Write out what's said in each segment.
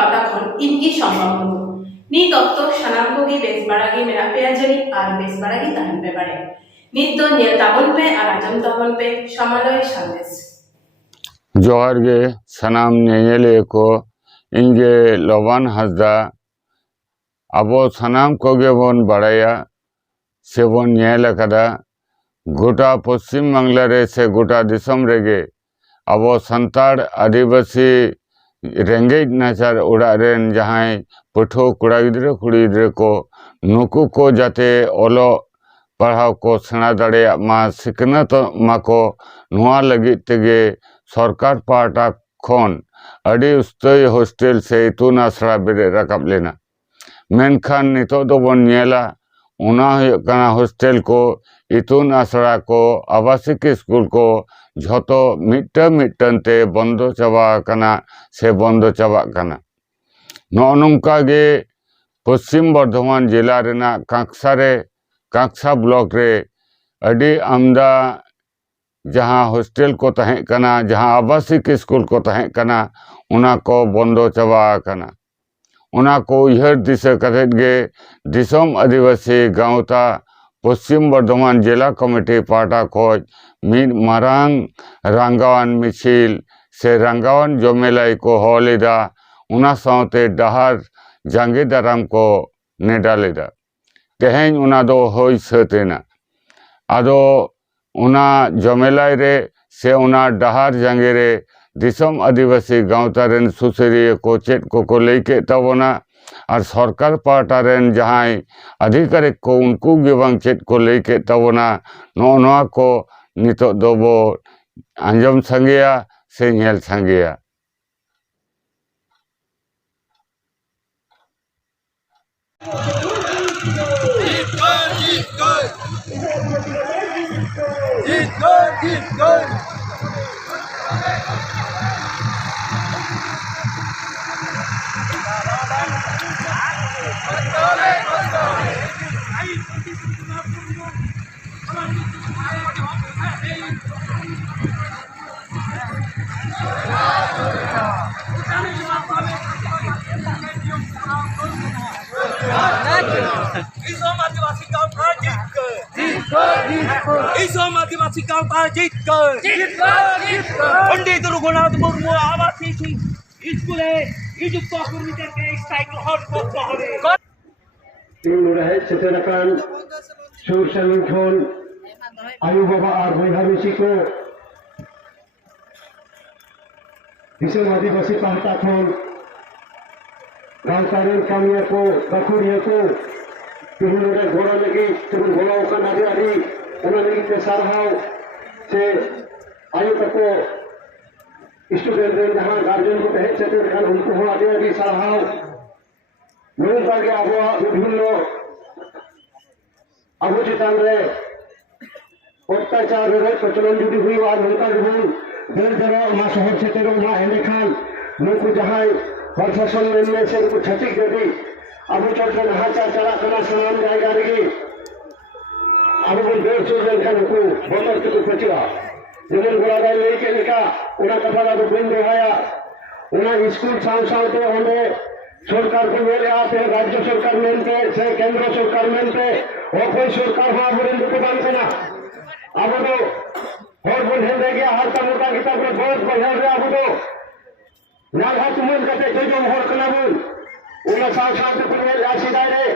पावटा खन इनकी संभव नीत ऑक्तो सनाम को की बेस बड़ागी मेरा पे जरी और बेस बड़ागी तहन पे बड़े नीत तो नियल ताबन पे और आजम ताबन पे शामलोय शांदेस जोहर गे सनाम नेयले को इंगे लोबान हजदा अबो सनाम को गे बोन बड़ाया से बोन नेयल कदा गोटा पश्चिम बांग्ला रे से गोटा दिसम रेगे अबो संताड़ आदिवासी रेंगेज नाचार उड़ा रेन जहां पठो कुड़ा गिद्रे कुड़ी गिद्रे को नुकु को जाते ओलो पढ़ाव को सेना दाड़े मा सिकनत मा को नुआ लगी तेगे सरकार पाटा खन अड़ी उस्तय हॉस्टेल से इतुन आसरा बेरे रकाब लेना मेनखान नितो दो बन नेला उना कना हॉस्टेल को इतुन आसरा को आवासिक स्कूल को झोतो मिट्टन ते बंदो चाबा कना से बंदो चाबा कना नौनुका गे पश्चिम बर्धमान जिला रेना कांक्सा ब्लॉक रे अड़ी आमदा जहाँ हॉस्टेल को तहें कना जहाँ आवासिक स्कूल को तहें कना उना को बंदो चाबा कना उना को उहर दिशा कथेत गे दिसम आदिवासी गांवता पश्चिम बर्धमान जिला कमिटी पाटा खोज मिद मारांग रंगावान मिছিল से रंगावान जमेलाई को हॉलेदा उना साउते डहार जांगे दाराम को नेडालेदा तेहें उना दो होई सतेना आदो उना जमेलाई रे से उना डहार जांगे रे दिसम आदिवासी गांवता रेन सुसरिय को चेत को लेके तबोना और सरकार पाटा रेन जहां अधिकारी को उनको गिवांग चेत को लेके तबोना नोआ को नितो दोबो अंजम संगेया से नेल संगेया आदिवासी गांव का जीत कर पंडित रघुनाथ मुर्मू आवासीय स्कूल है के साइकिल हॉट को पहले तीन रहे चेतनकान सुर समीखन आयु बाबा और भैया मिसी को दिसम आदिवासी पाहता खन गांवतारेन कामिया को बखुरिया को तुमने घोड़ा लगी तुम घोड़ा का नादी आदि उन्होंने के सारहाव से आयु तक को स्टूडेंट रेन जहां गार्जियन को कहे चेतन खान उनको हो आदि आदि सारहाव लोगों का के आबोआ विभिन्न आबो चितान रे अत्याचार रे प्रचलन जुदी हुई आज उनका जुदी देर देर मा शहर क्षेत्र मा हेने खान नुकु जहां प्रशासन में से को छटिक देदी आबो चलते नहाचा चला कना सनाम जाएगा रे अब वो देर से जन को बोलर को पचवा जमन गोड़ा लेके लिखा उना कपड़ा को बिन रहाया उना स्कूल साव तो हमें सरकार को मेरे आते हैं राज्य सरकार मेनते से केंद्र सरकार मेनते और कोई सरकार हाँ बोले तो काम करना अब तो और बोल है गया हर का मोटा किताब में बहुत बढ़िया रे अब तो नागा तुमन कहते थे जो और करना बोल उना साव तो पूरे राशि दायरे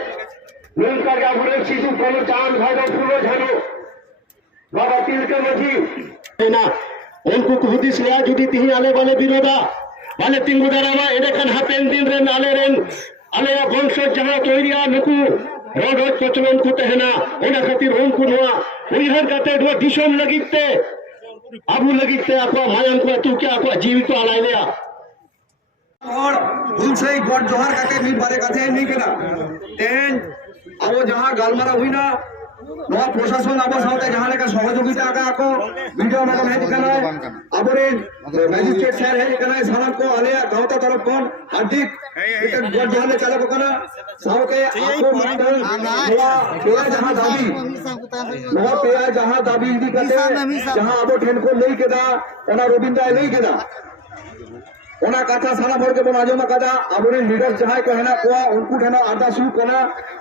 नील का क्या बोले सीधू कोनो चांद भाई दो पूरे झानो बाबा तिल के मजी ना उनको कुहदिस लिया जुदी तिही आले वाले विरोधा वाले तिंगु दरामा एडेकन हापेन दिन रेन आले या वंश जहां तोरिया नुकु रोड प्रचलन को तहना ओना खातिर उनको नुआ उइहर कहते दो दिशम लगिते आबू लगिते आपा मायन को तू क्या आपा जीवित तो आलाय लिया और उनसे गॉड जोहर कहते नहीं बारे कहते नहीं केना तेन अब जहां गालमारा हुई ना नवा प्रशासन अब साथे जहां लेकर सहयोगिता आगा को वीडियो में है दिखाना है अब रे मैजिस्ट्रेट सर है दिखाना है सारा को आले गांव का तरफ कौन हार्दिक एक गॉड जहां ले चला को करना साव के आपको मंडल नवा पेया जहां दाबी दी कहते जहां अब ठेन को नहीं केदा ओना रविंद्र नहीं केदा ᱚᱱᱟ ᱠᱟᱛᱷᱟ ᱥᱟᱱᱟᱢ ᱦᱚᱲ ᱜᱮᱵᱚᱱ ᱟᱸᱡᱚᱢ ᱟᱠᱟᱫᱟ ᱟᱵᱚᱨᱮᱱ ᱞᱤᱰᱟᱨ ᱡᱟᱦᱟᱸᱭ ᱠᱚ ᱦᱮᱱᱟᱜ ᱠᱚᱣᱟ ᱩᱱᱠᱩ ᱴᱷᱮᱱ ᱟᱨᱫᱟᱥ ᱦᱩᱭᱩᱜ ᱠᱟᱱᱟ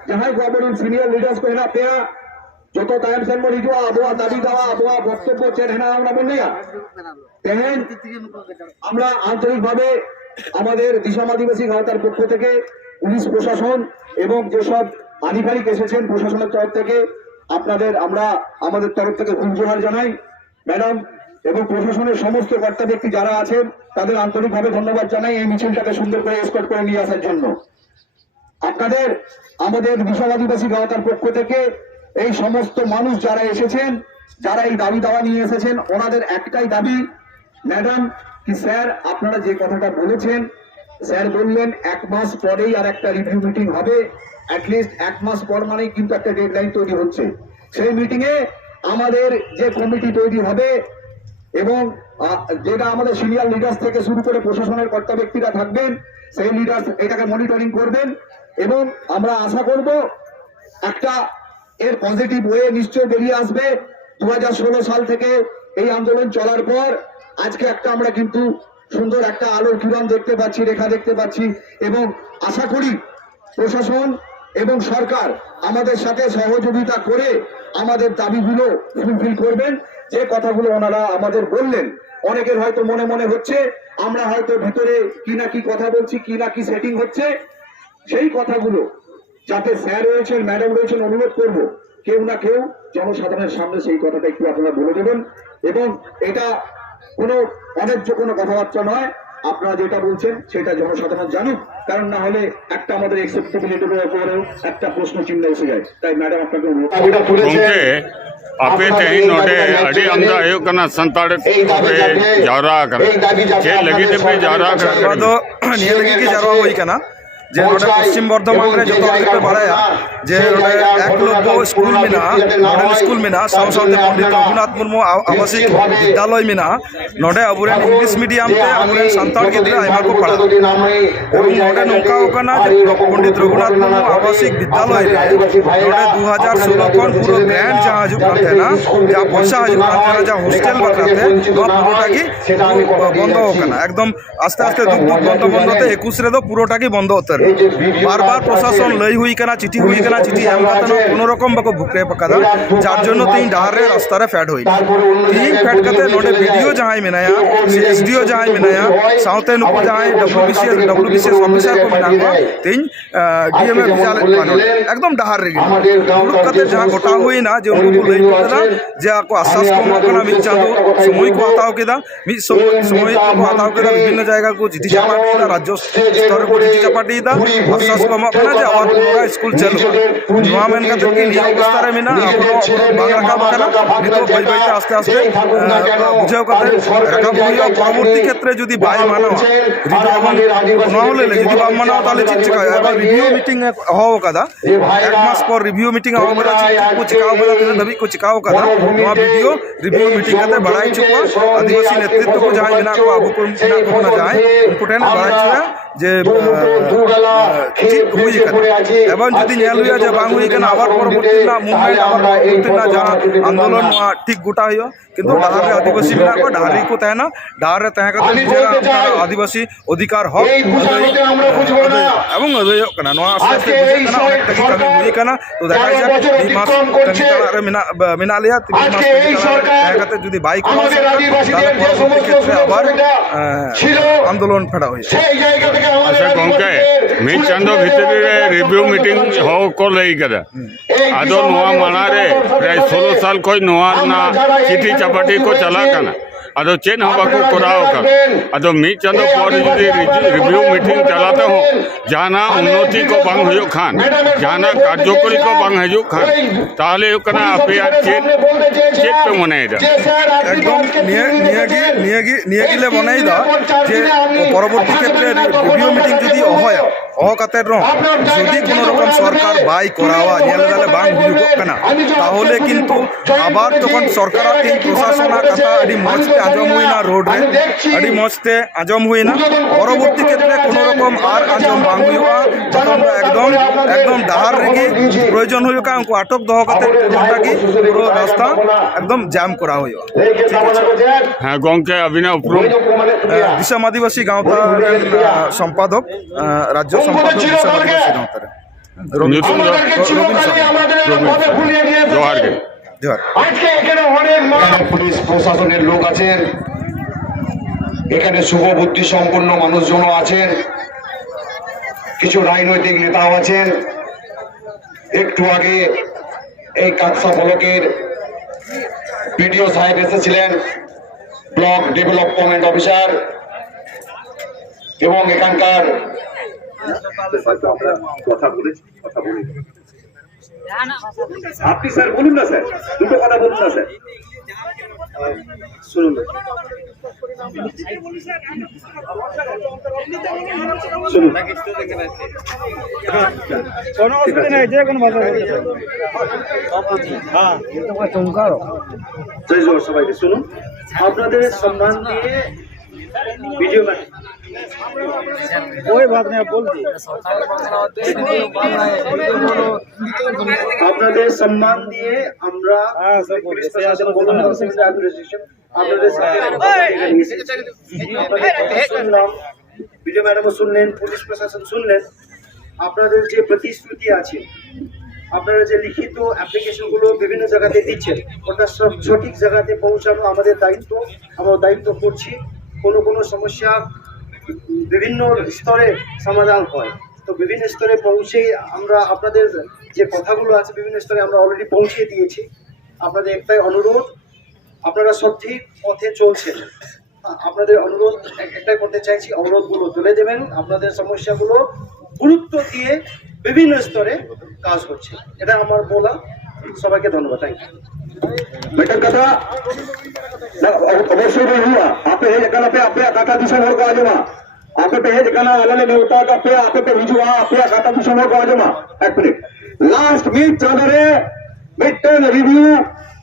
ᱡᱟᱦᱟᱸᱭ ᱠᱚ ᱟᱵᱚᱨᱮᱱ ᱥᱤᱱᱤᱭᱟর লিডার্স ᱠᱚ ᱦᱮᱱᱟᱜ ᱯᱮᱭᱟ যত ᱛᱟᱭᱚᱢ ᱥᱮᱱ ᱵᱚᱱ ᱦᱤᱡᱩᱜᱼᱟ ᱟᱵᱚᱣᱟᱜ ᱫᱟᱵᱤ ᱫᱟᱣᱟ ᱟᱵᱚᱣᱟᱜ ᱵᱚক্তব্য ᱪᱮᱫ ᱦᱮᱱᱟᱜᱼᱟ ᱚᱱᱟ ᱵᱚᱱ ᱞᱟᱹᱭᱟ তেহেন আমরা আন্তরিকভাবে আমাদের দিশাম আদিবাসী গাঁওতার পক্ষ থেকে পুলিশ প্রশাসন এবং যেসব আধিকারিক এসেছেন প্রশাসনের তরফ থেকে আপনাদের আমরা আমাদের তরফ থেকে জোহার জানাই ম্যাডাম এবং প্রশাসনের সমস্ত কর্তা ব্যক্তি যারা আছেন তাদের আন্তরিকভাবে ধন্যবাদ জানাই এই মিছিলটাকে সুন্দর করে এসকর্ট করে নিয়ে আসার জন্য আপনাদের আমাদের দিশাম আদিবাসী গাঁওতার পক্ষ থেকে এই সমস্ত মানুষ যারা এসেছেন যারা এই দাবি দাওয়া নিয়ে এসেছেন ওনাদের একটাই দাবি ম্যাডাম কি স্যার আপনারা যে কথাটা বলেছেন স্যার বললেন 1 মাস পরেই আর একটা রিভিউ মিটিং হবে অ্যাটলিস্ট 1 মাস পর মানেই কিন্তু একটা ডেডলাইন তৈরি হচ্ছে সেই মিটিং এ আমাদের যে কমিটি তৈরি হবে এবং যেটা আমাদের সিনিয়র লিডার্স থেকে শুরু করে প্রশাসনের কর্তা ব্যক্তিরা থাকবেন সেই লিডার্স এটাকে মনিটরিং করবেন এবং আমরা আশা করব একটা এর পজিটিভ ওয়ে নিশ্চয় বেরিয়ে আসবে 2016 সাল থেকে এই আন্দোলন চলার পর আজকে একটা আমরা কিন্তু সুন্দর একটা আলোর কিরণ দেখতে পাচ্ছি রেখা দেখতে পাচ্ছি এবং আশা করি প্রশাসন এবং সরকার আমাদের সাথে সহযোগিতা করে আমাদের দাবিগুলো ফুলফিল করবেন যে কথাগুলো ওনারা আমাদের বললেন অনেকের হয়তো মনে মনে হচ্ছে আমরা হয়তো ভিতরে কি না কি কথা বলছি কি না কি সেটিং হচ্ছে সেই কথাগুলো যাতে স্যার রয়েছেন ম্যাডাম রয়েছেন অনুরোধ করব কেউ না কেউ জনসাধারণের সামনে সেই কথাটা একটু আপনারা বলে দেবেন এবং এটা কোনো অন্যায্য কোনো কথাবার্তা নয় আপনারা যেটা বলছেন সেটা জনসাধারণ জানুক কারণ না হলে একটা আমাদের অ্যাকসেপ্টেবিলিটির উপরেও একটা প্রশ্ন চিহ্ন এসে যায় তাই ম্যাডাম আপনাকে অনুরোধ gomke ape tehin node adi amda ayo kana santar pe jara kana che lagi te pe jara kana तो निये लगी कि जारवा हुई कना जे नोडे पश्चिम बर्धमान रे जो तो बाड़ाया जे नोडे एकलव्य स्कूल में ना मॉडल स्कूल में ना साव सावते पंडित रघुनाथ मुर्मू आवासीय विद्यालय में ना नोडे अबुरेन इंग्लिश मीडियम पे अबुरेन संताल गिद्रा आयमा को पढ़ा এবং नोडे नौका होकना जे पंडित रघुनाथ मुर्मू आवासीय विद्यालय रे नोडे 2016 खन पूरा ग्रांट जहां हजू काते ना जा पैसा हजू काते ना जा हॉस्टल बकराते नो पुरोटा की बंद होकना एकदम आस्ते आस्ते दुख दुख बंद बंदते 21 रे दो पुरोटा की बंद होतर बार बार प्रशासन लई हुई कना चिठी हुई कना चिठी एम काते कोनो रकम बको भुके पकादा जार जन्नो तीन डाहर रे रास्ता रे फैड हुई तीन फैड काते नोडे वीडियो जहां मिनाया एसडीओ जहां मिनाया साउथे नुको जहां डब्ल्यूबीसीएस ऑफिसर को मिना को तीन डीएमए विचार कानो एकदम डाहर रे ग्रुप काते जहां गोटा हुई ना जे उनको लई कदा जे आको आश्वास को मकना मिल चादो समय को हटाओ केदा मि समय को हटाओ केदा विभिन्न जायगा को चिठी चापाटी दा राज्य स्तर को चिठी चापाटी दा आश्वास को मकना जे आवार पूरा स्कूल चलो नोआ मेन काते कि निया अवस्था रे मिना आपनो बांग रखा बकना नितो बाई बाई आस्ते आस्ते बुझाओ काते रखा होइयो परवर्ती क्षेत्रे যদি বাই মানাও নহলে যদি বাম মানাও তাহলে চিৎকা এবার রিভিউ মিটিং হও কাদা এক মাস পর রিভিউ মিটিং হও কাদা চিৎকু চিকাও কাদা তিন দাবি को चिकाओ कादा नोआ वीडियो रिव्यू मीटिंग काते बड़ाई चुका आदिवासी नेतृत्व को जहां बिना को आबू को बिना को ना जाए उनको टेन बड़ाई चुका जे हुई कादा एवं যদি নেল हुआ जे बांग हुई कना आबार परवर्ती ना मूवमेंट आबार परवर्ती ना जहां आंदोलन नोआ ठीक गोटा होयो किंतु डाहर रे आदिवासी बिना को डाहरी को तहना डाहर रे तह काते निजेरा आदिवासी अधिकार हक एवं अदय कना नोआ आस्ते आस्ते कना अनेक तक कमी हुई कना तो देखा जाए 2 मास तंगी ताला रे मिना लिया 3 मास तंगी ताला रे काते যদি বাইক ক্ষেত্রে আবার আন্দোলন ফেড়া হয়েছে अच्छा gomke mi chando bhitri re review meeting ho ko lei kada ado noa mana re pray 16 साल कोई noa na चिठी चपाटी को चला kana ado chen haba को कराओ का ado mi chando por jodi review meeting चलाते हो जाना उन्नति को बांग हुयो खान जाना कार्यकरी को बांग हजू खान ताहले कना आपे चेक चेक पे मनाइदा একদম নিয়ে গিলে বনাই দা যে পরবর্তী ক্ষেত্রে রিভিউ মিটিং যদি হয় ᱚᱦᱚᱠᱟᱛᱮ ᱨᱮᱦᱚᱸ ᱡᱩᱫᱤ কোনো রকম সরকার বাই করাওয়া ᱧᱮᱞ ᱫᱟᱞᱮ ᱵᱟᱝ ᱦᱩᱭᱩᱜᱚᱜ ᱠᱟᱱᱟ তাহলে কিন্তু আবার তখন সরকারাᱜ ᱛᱤᱧ ᱯᱨᱚশাᱥᱚᱱᱟᱜ ᱠᱟᱛᱷᱟ ᱟᱹᱰᱤ ᱢᱚᱡᱽᱛᱮ ᱟᱸᱡᱚᱢ ᱦᱩᱭᱱᱟ ᱨᱳᱰ ᱨᱮ ᱟᱹᱰᱤ ᱢᱚᱡᱽᱛᱮ ᱟᱸᱡᱚᱢ ᱦᱩᱭᱱᱟ পরবর্তী ক্ষেত্রে কোনো রকম আর আᱸᱡᱚᱢ বাᱝ হুᱭᱩᱜᱼᱟ তখন ᱫᱚ একদম ডাহার রেগে প্রয়োজন হুᱭᱩᱜᱼᱟ ᱩᱱᱠᱩ আটক দহ কাতে পুরোটাᱜᱮ পুরো রাস্তা একদম জ্যাম করা হুᱭᱩᱜᱼᱟ হ্যাঁ গঙ্কে আবিনাভ উপরুম দিশাম আদিবাসী গাঁওতা ᱨᱮᱱ সম্পাদক রাজ্য সম্পাদক দিশাম আদিবাসী গাঁওতা রে নিতুন জোহার গে জোহার আজকে এখানে অনেক পুলিশ প্রশাসনের লোক আছেন, এখানে শুভ বুদ্ধি সম্পন্ন মানুষজনও আছেন, কিছু রাজনৈতিক নেতাও আছেন। একটু আগে এই কাকসা ব্লকের বিডিও সাহেব এসেছিলেন, ব্লক ডেভেলপমেন্ট অফিসার, এবং এখানকার কথা বলেছি আপনি স্যার বলুন না, স্যার দুটো কথা বলুন না, স্যার শুনুন শুনুন কোনো অসুবিধা নেই, যে কোনো ভাষা বলতে হ্যাঁ জয় জোহর সবাইকে। শুনুন, আপনাদের সম্মান দিয়ে ভিডিও कोई बात नहीं, बोल दी আপনাদের সম্মান দিয়ে আমরা হ্যাঁ সব পুলিশ প্রশাসন আপনাদের শুনলাম, ভিডিও ম্যাডামও শুনলেন, পুলিশ প্রশাসন শুনলেন। আপনাদের যে প্রতিশ্রুতি আছে, আপনারা যে লিখিত অ্যাপ্লিকেশন গুলো বিভিন্ন জায়গাতে দিচ্ছেন, ওটা সব সঠিক জায়গাতে পৌঁছানো আমাদের দায়িত্ব, আমরা দায়িত্ব করছি। কোনো সমস্যা বিভিন্ন স্তরে সমাধান হয়, তো বিভিন্ন স্তরে পৌঁছে আমরা আপনাদের যে কথাগুলো আছে বিভিন্ন স্তরে আমরা অলরেডি পৌঁছে দিয়েছি। আপনাদের একটাই অনুরোধ, আপনারা সঠিক পথে চলছেন, আপনাদের অনুরোধ একটাই করতে চাইছি, অনুরোধগুলো তুলে দেবেন, আপনাদের সমস্যাগুলো গুরুত্ব দিয়ে বিভিন্ন স্তরে কাজ হচ্ছে, এটা আমার বলা। সবাইকে ধন্যবাদ, থ্যাংক ইউ। बेटा कथा अवश्य हुआ आपे हे जकाना पे आपे कथा दिशा हर को आजमा आपे पे हे जकाना अलले नेवता का पे आपे पे हिजुआ आपे कथा दिशा हर को आजमा एक मिनट लास्ट मीट चादरे मिड टर्म रिव्यू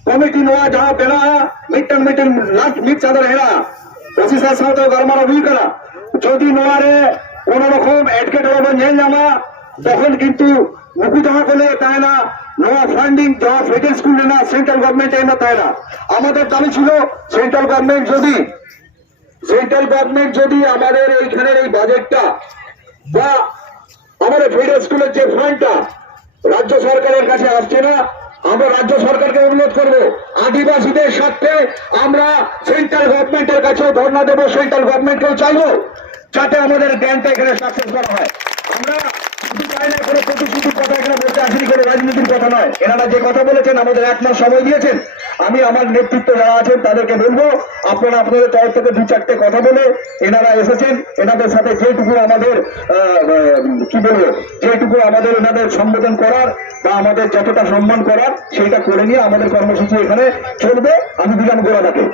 कमिटी नोआ जहां पेना मिड टर्म लास्ट मीट चादर हेरा অফিসার সাথে গরমারা হুই করা যদি নোয়ারে কোন রকম এডকেট হবে নেই জামা তখন কিন্তু মুকু জমা করলে তাই না নোয়া ফান্ডিং জমা ফেডারেল স্কুল না সেন্ট্রাল গভর্নমেন্ট না তাই না। আমাদের দাবি ছিল সেন্ট্রাল গভর্নমেন্ট যদি আমাদের এইখানের এই বাজেটটা বা আমাদের ফেডারেল স্কুলের যে ফান্ডটা রাজ্য সরকারের কাছে আসছে না, আমরা রাজ্য সরকারকে অনুরোধ করব আদিবাসীদের স্বার্থে আমরা সেন্ট্রাল গভর্নমেন্টের কাছে ধর্ণা দেবো, সেন্ট্রাল গভর্নমেন্টকেও চাইবো যাতে আমাদের গ্রান্টটা এখানে সাকসেস করা হয়। আমরা শুধু চাই না কোনো প্রতিশ্রুতির কথা এখানে বলতে আসেনি, কোনো রাজনীতির কথা নয়। এনারা যে কথা বলেছেন, আমাদের 1 মাস সময় দিয়েছেন, আমি আমার নেতৃত্ব যারা আছেন তাদেরকে বলবো আপনারা আপনাদের তরফ থেকে 2-4টে কথা বলে এনারা এসেছেন, এনাদের সাথে যেটুকু আমাদের যেটুকু আমাদের এনাদের সম্বোধন করার বা আমাদের যতটা সম্মান করার সেইটা করে নিয়ে আমাদের কর্মসূচি এখানে চলবে। আমি দিলাম গোড়া তাকে।